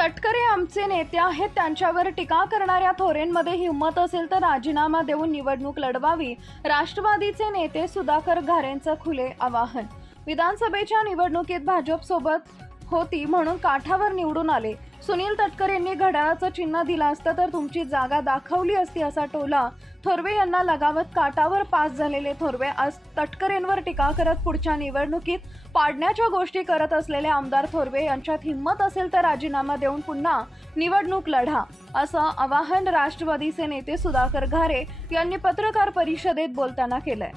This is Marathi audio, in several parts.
तटकरे आमचे नेते आहेत, त्यांच्यावर टीका करणाऱ्या थोरेंमध्ये हिंमत असेल तर राजीनामा देऊन निवडणूक लढवावी. राष्ट्रवादीचे नेते सुधाकर घारेंचं खुले आवाहन. विधानसभेच्या निवडणुकीत भाजपसोबत होती म्हणून काठावर निवडून आले. सुनील तटकरेंनी घड्याळाचं चिन्ह दिलं असतं तर तुमची जागा दाखवली असती असा टोला थोरवे यांना लगावत काठावर पास झालेले थोरवे आज तटकरेंवर टीका करत पुढच्या निवडणुकीत पाडण्याच्या गोष्टी करत असलेले आमदार थोरवे यांच्यात हिंमत असेल तर राजीनामा देऊन पुन्हा निवडणूक लढा, असं आवाहन राष्ट्रवादीचे नेते सुधाकर घारे यांनी पत्रकार परिषदेत बोलताना केलंय.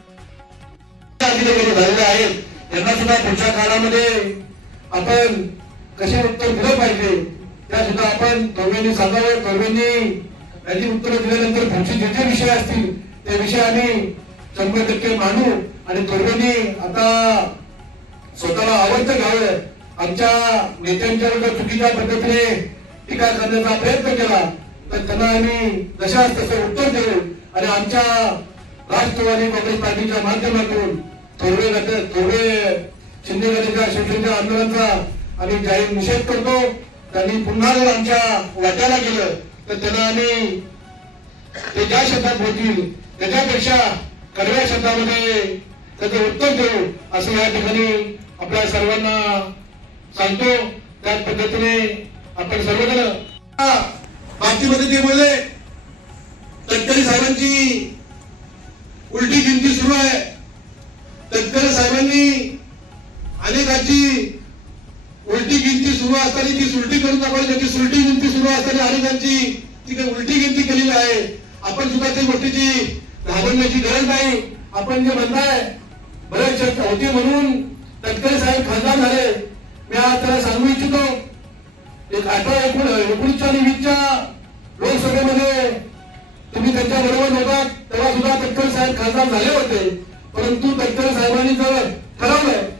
आपण कसे उत्तर दिलं पाहिजे त्या सुद्धा आपण थोरवेंनी सांगावं. थोरवेंनी यांनी उत्तर दिल्यानंतर पुढचे जे जे विषय असतील ते विषय आम्ही 100% मानू आणि थोरवेंनी आता स्वतःला आवडतं घ्यावं. आमच्या नेत्यांच्यावर चुकीच्या पद्धतीने टीका करण्याचा प्रयत्न केला तर त्यांना आम्ही जशाच तसं उत्तर देऊ आणि आमच्या राष्ट्रवादी काँग्रेस पार्टीच्या माध्यमातून थोरवे शिंदे गटाच्या शिवसेनेच्या आंदोलनाचा आम्ही जाहीर निषेध करतो. त्यांनी पुन्हा जर आमच्या वाट्याला गेलं तर त्यांना आम्ही ते ज्या शब्दात बोलतील त्याच्यापेक्षा कडव्या शब्दामध्ये त्याचं उत्तर देऊ असं या ठिकाणी आपल्या सर्वांना सांगतो. त्याच पद्धतीने आपण सर्वजण बातमीमध्ये ते बोलले तटकरे साहेबांची उलटी गिनती सुरू आहे. तटकरे साहेबांनी अनेकांची उलटी गिनती सुरू असताना ती सुलटी करून दाखवली, त्याची सुलटी गिनती सुरू असताना अनेकांची ती उलटी गिनती केलेली आहे. आपण सुद्धा त्या गोष्टीची घाबरण्याची गरज नाही. आपण जे म्हणताय बरेच होते म्हणून तटकरे साहेब खासदार झाले. मी आज त्याला सांगू इच्छितो 19 आणि 20च्या लोकसभेमध्ये तुम्ही त्यांच्या बरोबर होता तेव्हा सुद्धा तटकरे साहेब खासदार झाले होते. परंतु तटकरे साहेबांनी जर ठरवलं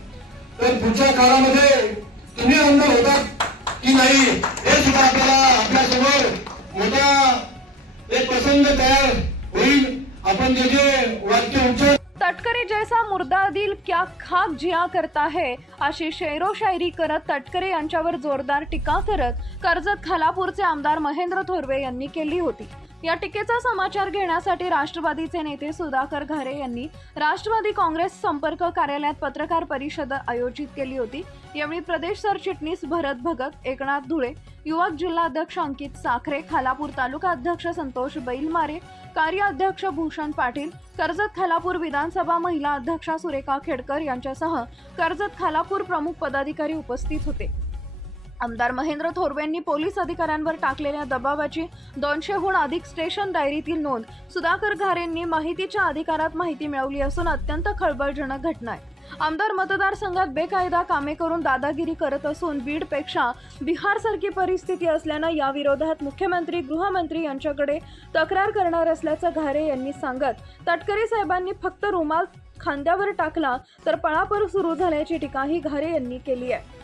तर पुढच्या काळामध्ये तुम्ही आमदार होता की नाही हे सुद्धा आपल्याला आपल्यासमोर मोठा एक प्रसंग तयार होईल. आपण जे जे वाक्य उच्चार तटकरे जैसा मुर्दा दिल क्या खाक जिया करता है अशी शेरो शायरी करत तटकरे यांच्यावर जोरदार टीका करत कर्जत खालापूरचे आमदार महेंद्र थोरवे यांनी केली होती. या टीकेचा समाचार घेण्यासाठी राष्ट्रवादीचे नेते सुधाकर घारे यांनी राष्ट्रवादी काँग्रेस संपर्क कार्यालयात पत्रकार परिषद आयोजित केली होती. यावेळी प्रदेश सरचिटणीस भरत भगत, एकनाथ धुळे, युवक जिल्हा अध्यक्ष अंकित साखरे, खालापूर तालुका अध्यक्ष संतोष बैलमारे, कार्याध्यक्ष भूषण पाटील, कर्जत खालापूर विधानसभा महिला अध्यक्षा सुरेखा खेडकर यांच्यासह कर्जत खालापूर प्रमुख पदाधिकारी उपस्थित होते. आमदार महेंद्र थोरवेंनी पोलीस अधिकाऱ्यांवर टाकलेल्या दबावाची 200हून अधिक स्टेशन डायरीतील नोंद. सुधाकर घारेंनी माहितीच्या अधिकारात माहिती मिळवली असून अत्यंत खळबळजनक घटना आहे. आमदार मतदारसंघात बेकायदा कामे करून दादागिरी करत असून बीडपेक्षा बिहारसारखी परिस्थिती असल्यानं या विरोधात मुख्यमंत्री, गृहमंत्री यांच्याकडे तक्रार करणार असल्याचं घारे यांनी सांगत तटकरे साहेबांनी फक्त रुमाल खांद्यावर टाकला तर पळापळ सुरू झाल्याची टीकाही घारे यांनी केली आहे.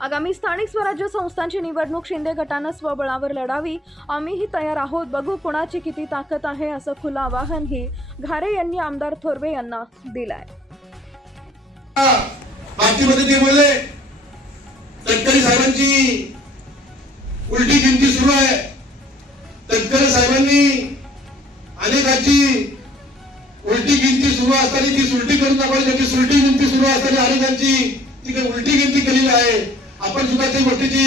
आगामी स्थानिक स्वराज्य संस्थांची निवडणूक शिंदे गटानं स्वबळावर लढावी. आम्हीही तयार आहोत, बघू कोणाची किती ताकद आहे असं खुलं आवाहनही घारे यांनी आमदार थोरवे यांना दिलंय. बातमीमध्ये ते बोलले तटकरे साहेबांची उलटी गिनती सुरू आहे. तटकरे साहेबांनी अनेकांची उलटी गिनती सुरू असताना ती सुलटी करून दाखवली, त्याची सुलटी गिनती सुरू असताना अनेकांची ती उलटी गिनती केलेली आहे. आपण सुद्धा त्या गोष्टीची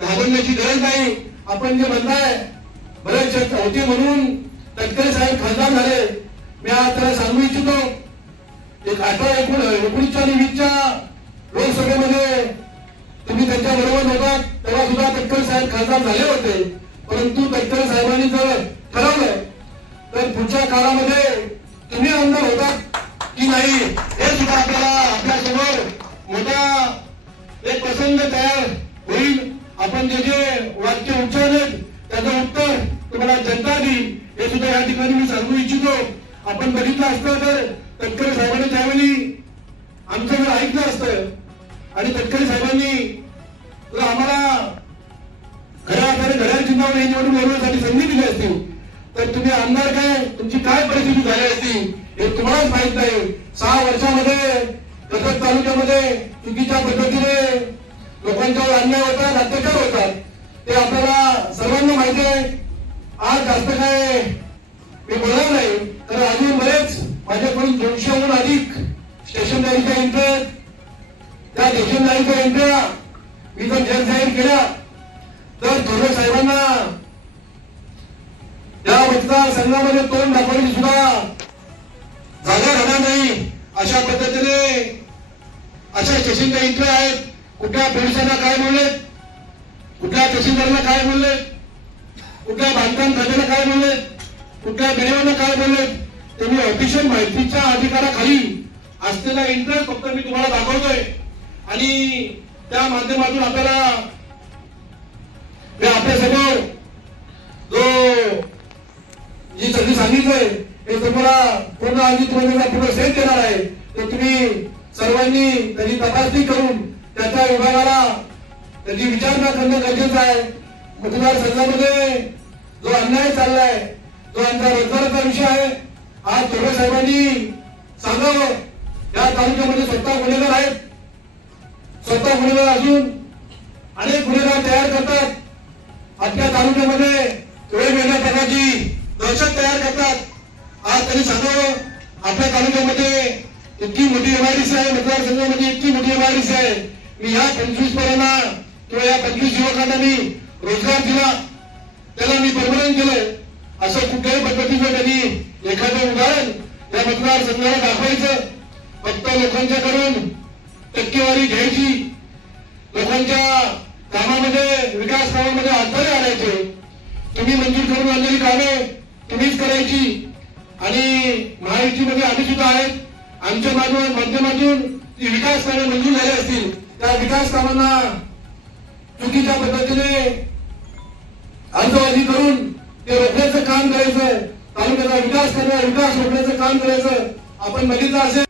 घाबरण्याची गरज नाही. आपण जे म्हणताय बरेच होते म्हणून तटकरे साहेब खासदार झाले. मी आज त्याला सांगू इच्छितो 19 आणि 20च्या लोकसभेमध्ये तुम्ही त्यांच्या बरोबर होता तेव्हा सुद्धा तटकरे साहेब खासदार झाले होते. परंतु तटकरे साहेबांनी जर ठरवलं तर पुढच्या काळामध्ये तुम्ही आमदार होता की नाही हे सुद्धा आपल्याला आपल्यासमोर मोठा एक प्रसंग तयार होईल. आपण जे जे वाक्य उच्चारले त्याचं उत्तर तुम्हाला जनता देईल हे सुद्धा या ठिकाणी मी सांगू इच्छितो. आपण बघितलं असतं तर तटकरे साहेबांनी त्यावेळी आमचं वेळ ऐकलं असतं आणि तटकरे साहेबांनी आम्हाला घड्याळ चिन्हावर ही निवडणूक लढवण्यासाठी संधी दिली असती तर तुम्ही आमदार काय तुमची काय परिस्थिती झाली असती हे तुम्हालाच माहित नाही. 6 वर्षामध्ये कर्जत तालुक्यामध्ये चुकीच्या पद्धतीने लोकांच्यावर अन्याय होतात, अत्याचार होतात, ते आपल्याला सर्वांना माहिती आहे. आज जास्त काय मी बोलणार नाही, तर अजून बरेच माझ्याकडून 200हून अधिक स्टेशनदारीच्या एंट्र्या, त्या स्टेशनदारीच्या एंट्र्या मी जर जाहीर केल्या तर थोरवे साहेबांना या मतदारसंघामध्ये तोंड दाखवण्याची सुद्धा जागा राहणार नाही. अशा पद्धतीने अशा स्टेशनच्या एंट्र्या आहेत. कुठल्या पोलिसांना काय बोलले, कुठल्या तहसीलदारांना काय बोलले, कुठल्या बांधकाम खात्याला काय बोलले, कुठल्या बिरेवांना काय बोलले, ते मी ऑफिशियल माहितीच्या अधिकाराखाली असलेला एंट्र्या फक्त मी तुम्हाला दाखवतोय. आणि त्या माध्यमातून आपल्याला आपल्यासमोर जो जी संधी सांगितलंय हे तुम्हाला पूर्ण आधी तुम्हाला पूर्ण सेट देणार आहे. तर तुम्ही सर्वांनी त्याची तपासणी करून त्याच्या विभागाला त्याची विचारणा करणं गरजेचं आहे. मतदारसंघामध्ये जो अन्याय चाललाय, जो आमचा रोजगाराचा विषय आहे, आज थोरवे साहेबांनी सांगावं. या तालुक्यामध्ये स्वतः गुन्हेगार आहेत, स्वतः गुन्हेगार असून अनेक गुन्हेगार तयार करतात. आपल्या तालुक्यामध्ये वेगवेगळ्या प्रकारची दहशत तयार करतात. आज त्यांनी सांगावं, आपल्या तालुक्यामध्ये इतकी मोठी एमआयडीसी आहे, मतदारसंघामध्ये इतकी मोठी एमआयडीसी आहे, मी या 25 पोरांना किंवा या 25 युवकांना मी रोजगार दिला, त्याला मी परमनंट केलं. असं कुठल्याही पद्धतीचं त्यांनी एखादं उदाहरण या मतदारसंघाला दाखवायचं. फक्त लोकांच्याकडून टक्केवारी घ्यायची, लोकांच्या कामामध्ये, विकास कामामध्ये अडथळे आणायचे. तुम्ही मंजूर करून आणलेली कामे तुम्हीच करायची. आणि महायुतीमध्ये आम्ही सुद्धा आहेत, आमच्या माध्यमातून जी विकास कामे मंजूर झाली असतील त्या विकास कामांना चुकीच्या पद्धतीने अर्जबाजी करून ते रोखण्याचं काम करायचं, तालुक्याचा विकास करणं, विकास रोखण्याचं काम करायचं. आपण बघितलं असेल